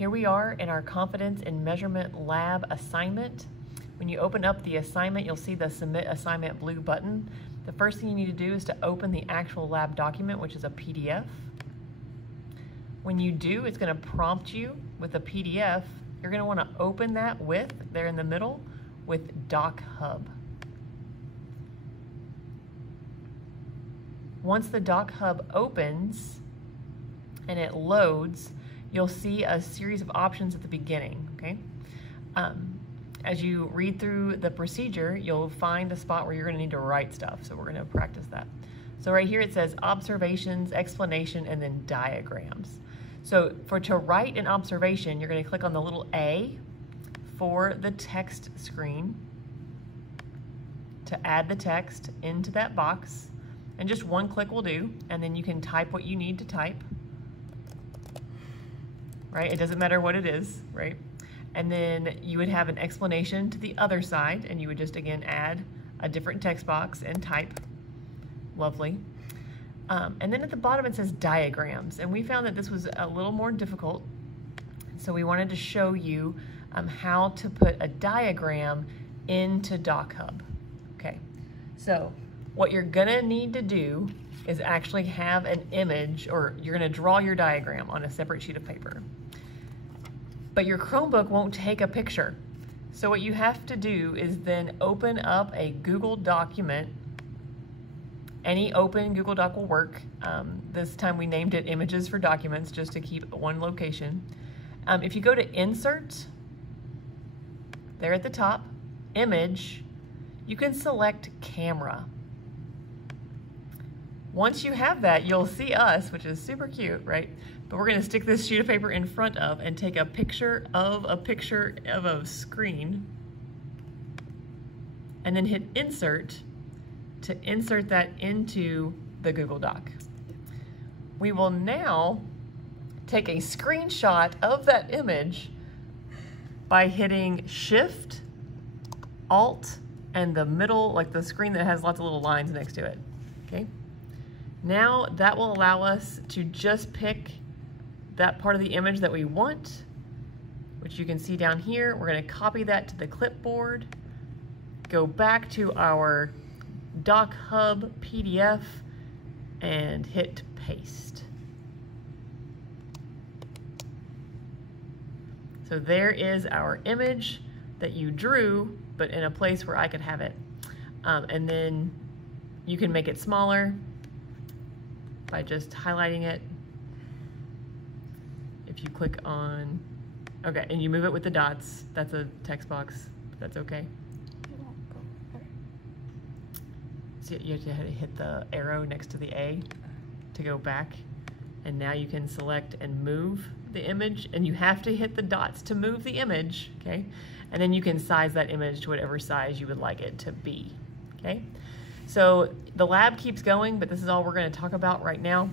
Here we are in our Confidence in Measurement Lab assignment. When you open up the assignment, you'll see the Submit Assignment blue button. The first thing you need to do is to open the actual lab document, which is a PDF. When you do, it's going to prompt you with a PDF. You're going to want to open that with, there in the middle, with DocHub. Once the DocHub opens and it loads, you'll see a series of options at the beginning, okay? As you read through the procedure, you'll find a spot where you're going to need to write stuff, so we're going to practice that. So right here it says observations, explanation, and then diagrams. So to write an observation, you're going to click on the little A for the text screen to add the text into that box. And just one click will do, and then you can type what you need to type, right? It doesn't matter what it is, right? And then you would have an explanation to the other side, and you would just, again, add a different text box and type. Lovely. And then at the bottom it says diagrams, and we found that this was a little more difficult, so we wanted to show you how to put a diagram into DocHub. Okay, so what you're gonna need to do is actually have an image, or you're gonna draw your diagram on a separate sheet of paper. But your Chromebook won't take a picture. So what you have to do is then open up a Google document. Any open Google Doc will work. This time we named it Images for Documents just to keep one location. If you go to Insert, there at the top, Image, you can select Camera. Once you have that, you'll see us, which is super cute, right? But we're gonna stick this sheet of paper in front of and take a picture of a screen, and then hit Insert to insert that into the Google Doc. We will now take a screenshot of that image by hitting Shift, Alt, and the middle, like the screen that has lots of little lines next to it, okay? Now that will allow us to just pick that part of the image that we want, which you can see down here. We're going to copy that to the clipboard, go back to our DocHub PDF, and hit paste. So there is our image that you drew, but in a place where I could have it. And then you can make it smaller by just highlighting it. If you click on, okay, and you move it with the dots, that's a text box, that's okay. So you have to hit the arrow next to the A to go back, and now you can select and move the image, and you have to hit the dots to move the image, okay? And then you can size that image to whatever size you would like it to be, okay? So the lab keeps going, but this is all we're going to talk about right now.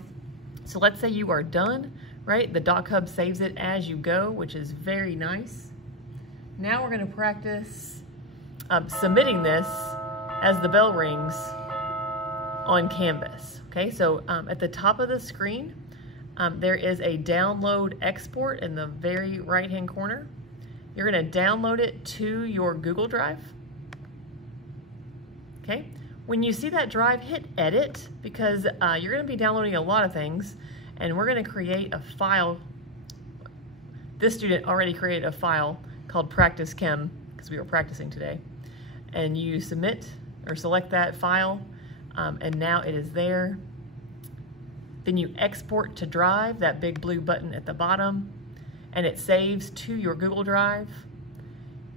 So let's say you are done, right? The DocHub saves it as you go, which is very nice. Now we're going to practice submitting this as the bell rings on Canvas. Okay, so at the top of the screen, there is a download export in the very right-hand corner. You're going to download it to your Google Drive. Okay. When you see that drive, hit edit, because you're going to be downloading a lot of things, and we're going to create a file. This student already created a file called Practice Chem, because we were practicing today. And you submit or select that file, and now it is there. Then you export to Drive, that big blue button at the bottom, and it saves to your Google Drive.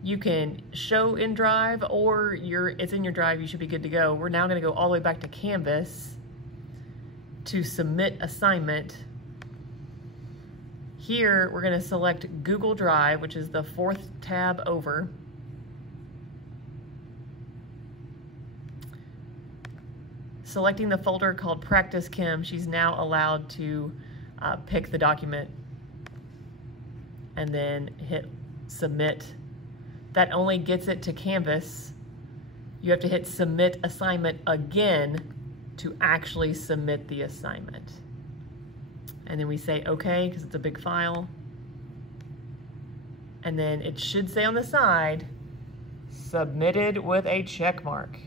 You can show in Drive, or it's in your Drive, you should be good to go. We're now gonna go all the way back to Canvas to submit assignment. Here, we're gonna select Google Drive, which is the 4th tab over. Selecting the folder called Practice Chem, she's now allowed to pick the document and then hit Submit. That only gets it to Canvas. You have to hit Submit Assignment again to actually submit the assignment. And then we say okay, because it's a big file. And then it should say on the side, submitted with a check mark.